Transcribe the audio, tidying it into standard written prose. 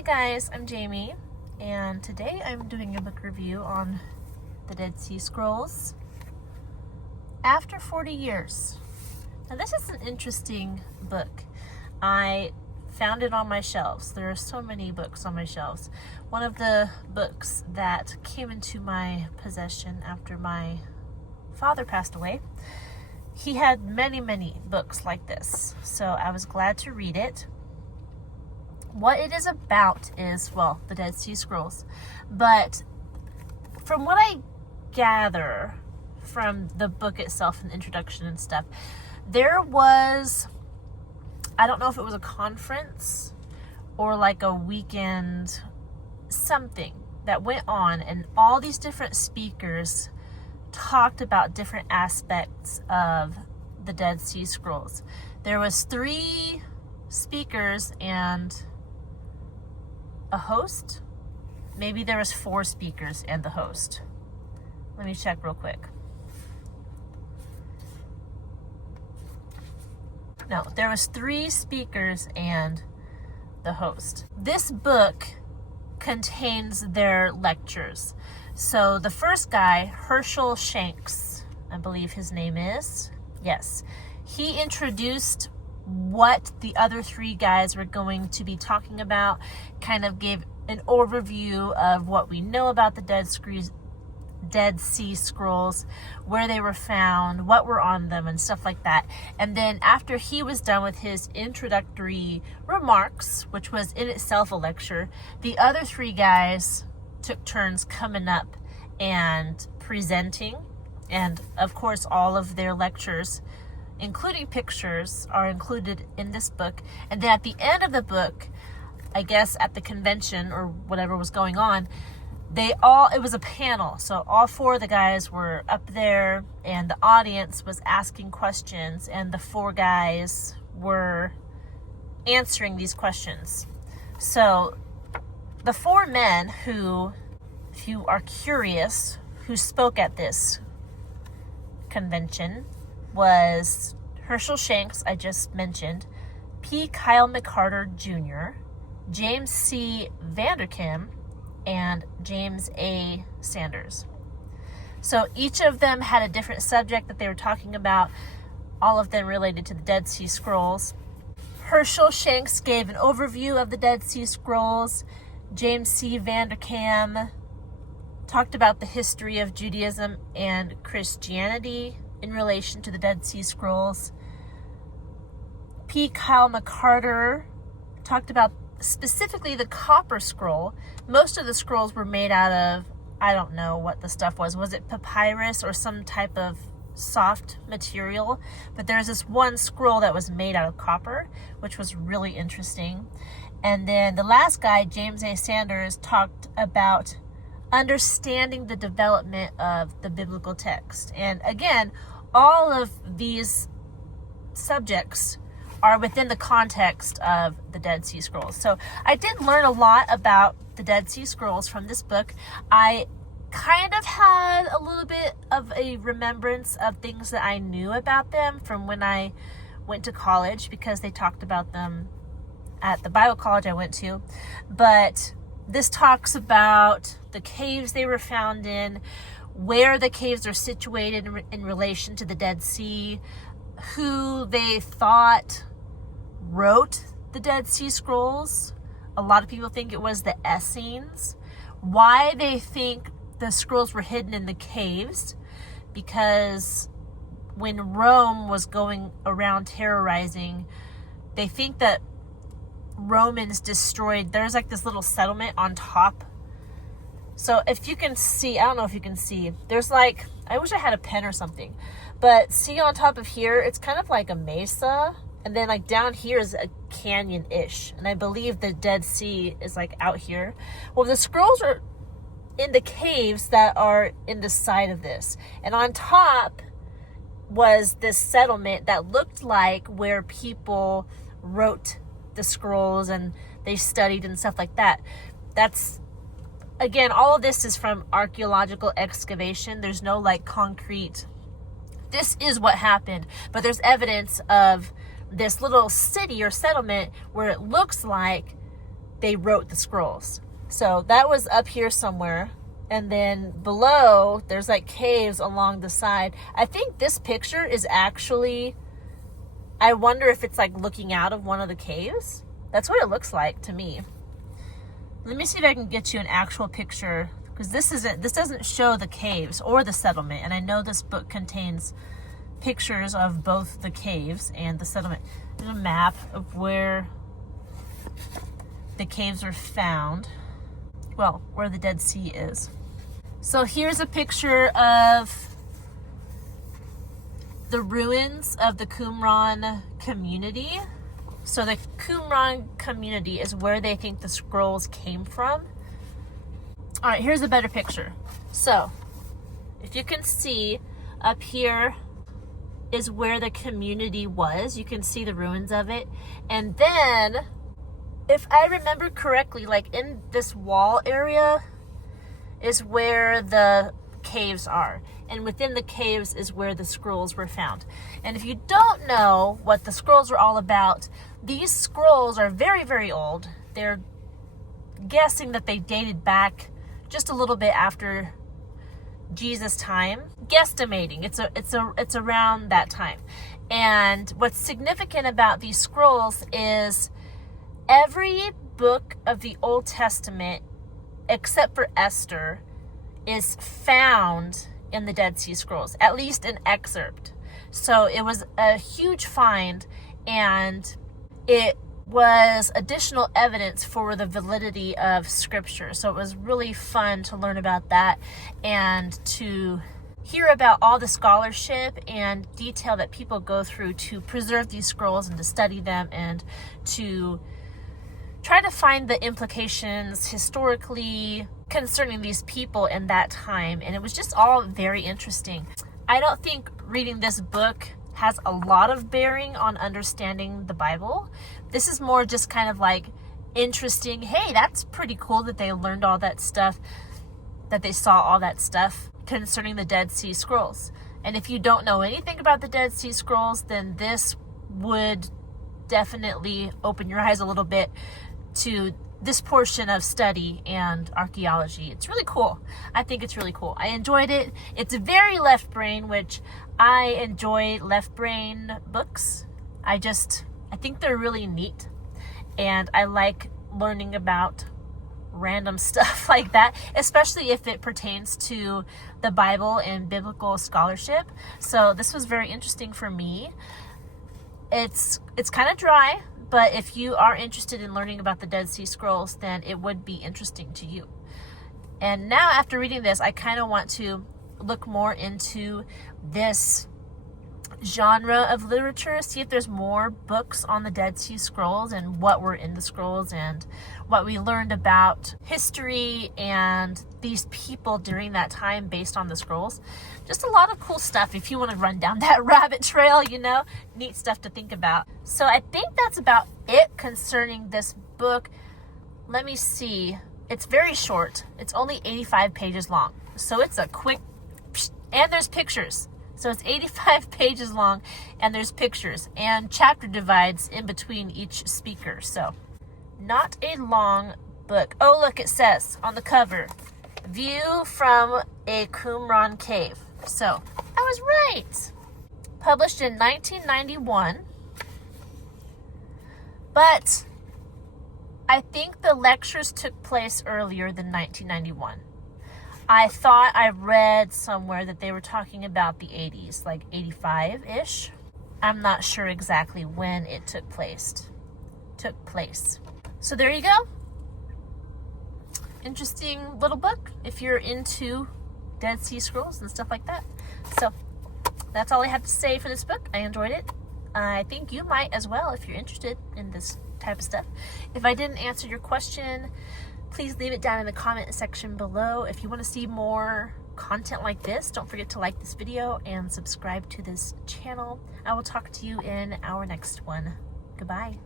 Hi guys, I'm Jamie, and today I'm doing a book review on the Dead Sea Scrolls After 40 Years. Now this is an interesting book. I found it on my shelves. There are so many books on my shelves. One of the books that came into my possession after my father passed away, he had many books like this, so I was glad to read it. What it is about is, well, the Dead Sea Scrolls. But from what I gather from the book itself and the introduction and stuff, there was, I don't know if it was a conference or like a weekend something that went on, and all these different speakers talked about different aspects of the Dead Sea Scrolls. There was 3 speakers and a host. Maybe there was 4 speakers and the host. Let me check real quick. No, there was 3 speakers and the host. This book contains their lectures. So the first guy, Herschel Shanks, I believe his name is. Yes. He introduced what the other 3 guys were going to be talking about, kind of gave an overview of what we know about the Dead Sea Scrolls, where they were found, what were on them, and stuff like that. And then after he was done with his introductory remarks, which was in itself a lecture, the other 3 guys took turns coming up and presenting. And of course, all of their lectures, including pictures, are included in this book. And then at the end of the book, I guess at the convention or whatever was going on, it was a panel. So all 4 of the guys were up there and the audience was asking questions, and the 4 guys were answering these questions. So the 4 men who, if you are curious, who spoke at this convention was Herschel Shanks, I just mentioned, P. Kyle McCarter Jr., James C. Vanderkam, and James A. Sanders. So each of them had a different subject that they were talking about, all of them related to the Dead Sea Scrolls. Herschel Shanks gave an overview of the Dead Sea Scrolls. James C. Vanderkam talked about the history of Judaism and Christianity in relation to the Dead Sea Scrolls. P. Kyle McCarter talked about specifically the copper scroll. Most of the scrolls were made out of, I don't know what the stuff was. Was it papyrus or some type of soft material? But there's this one scroll that was made out of copper, which was really interesting. And then the last guy, James A. Sanders, talked about understanding the development of the biblical text. And again, all of these subjects are within the context of the Dead Sea Scrolls. So I did learn a lot about the Dead Sea Scrolls from this book. I kind of had a little bit of a remembrance of things that I knew about them from when I went to college, because they talked about them at the Bible college I went to. But this talks about the caves they were found in, where the caves are situated in relation to the Dead Sea, who they thought wrote the Dead Sea Scrolls. A lot of people think it was the Essenes. Why they think the scrolls were hidden in the caves, because when Rome was going around terrorizing, they think that Romans destroyed, there's like this little settlement on top. So if you can see, I don't know if you can see, there's like, I wish I had a pen or something, but see on top of here, it's kind of like a mesa, and then like down here is a canyon-ish, and I believe the Dead Sea is like out here. Well, the scrolls are in the caves that are in the side of this, and on top was this settlement that looked like where people wrote the scrolls and they studied and stuff like that. That's, again, all of this is from archaeological excavation. There's no like concrete, this is what happened, but there's evidence of this little city or settlement where it looks like they wrote the scrolls. So that was up here somewhere. And then below, there's like caves along the side. I think this picture is actually, I wonder if it's like looking out of one of the caves. That's what it looks like to me. Let me see if I can get you an actual picture, because this doesn't show the caves or the settlement. And I know this book contains pictures of both the caves and the settlement. There's a map of where the caves are found. Well, where the Dead Sea is. So here's a picture of the ruins of the Qumran community. So the Qumran community is where they think the scrolls came from. All right, here's a better picture. So if you can see, up here is where the community was. You can see the ruins of it. And then, if I remember correctly, like in this wall area is where the caves are. And within the caves is where the scrolls were found. And if you don't know what the scrolls were all about, these scrolls are very, very old. They're guessing that they dated back just a little bit after Jesus' time. Guesstimating, it's around that time. And what's significant about these scrolls is every book of the Old Testament, except for Esther, is found in the Dead Sea Scrolls, at least an excerpt. So it was a huge find, and it was additional evidence for the validity of Scripture. So it was really fun to learn about that and to hear about all the scholarship and detail that people go through to preserve these scrolls and to study them and to try to find the implications historically concerning these people in that time. And it was just all very interesting. I don't think reading this book has a lot of bearing on understanding the Bible. This is more just kind of like interesting. Hey, that's pretty cool that they learned all that stuff, that they saw all that stuff concerning the Dead Sea Scrolls. And if you don't know anything about the Dead Sea Scrolls, then this would definitely open your eyes a little bit to this portion of study and archaeology. It's really cool. I think it's really cool. I enjoyed it. It's very left brain, which I enjoy left brain books. I think they're really neat. And I like learning about random stuff like that, especially if it pertains to the Bible and biblical scholarship. So this was very interesting for me. It's kind of dry, but if you are interested in learning about the Dead Sea Scrolls, then it would be interesting to you. And now after reading this, I kind of want to look more into this genre of literature, see if there's more books on the Dead Sea Scrolls and what were in the scrolls and what we learned about history and these people during that time based on the scrolls. Just a lot of cool stuff if you want to run down that rabbit trail, neat stuff to think about. So I think that's about it concerning this book. Let me see. It's very short. It's only 85 pages long. So it's a quick, and there's pictures. So it's 85 pages long, and there's pictures, and chapter divides in between each speaker. So not a long book. Oh, look, it says on the cover, View from a Qumran Cave. So I was right. Published in 1991. But I think the lectures took place earlier than 1991. I thought I read somewhere that they were talking about the 80s, like 85-ish. I'm not sure exactly when it took place. So there you go. Interesting little book if you're into Dead Sea Scrolls and stuff like that. So that's all I have to say for this book. I enjoyed it. I think you might as well if you're interested in this type of stuff. If I didn't answer your question, please leave it down in the comment section below. If you want to see more content like this, don't forget to like this video and subscribe to this channel. I will talk to you in our next one. Goodbye.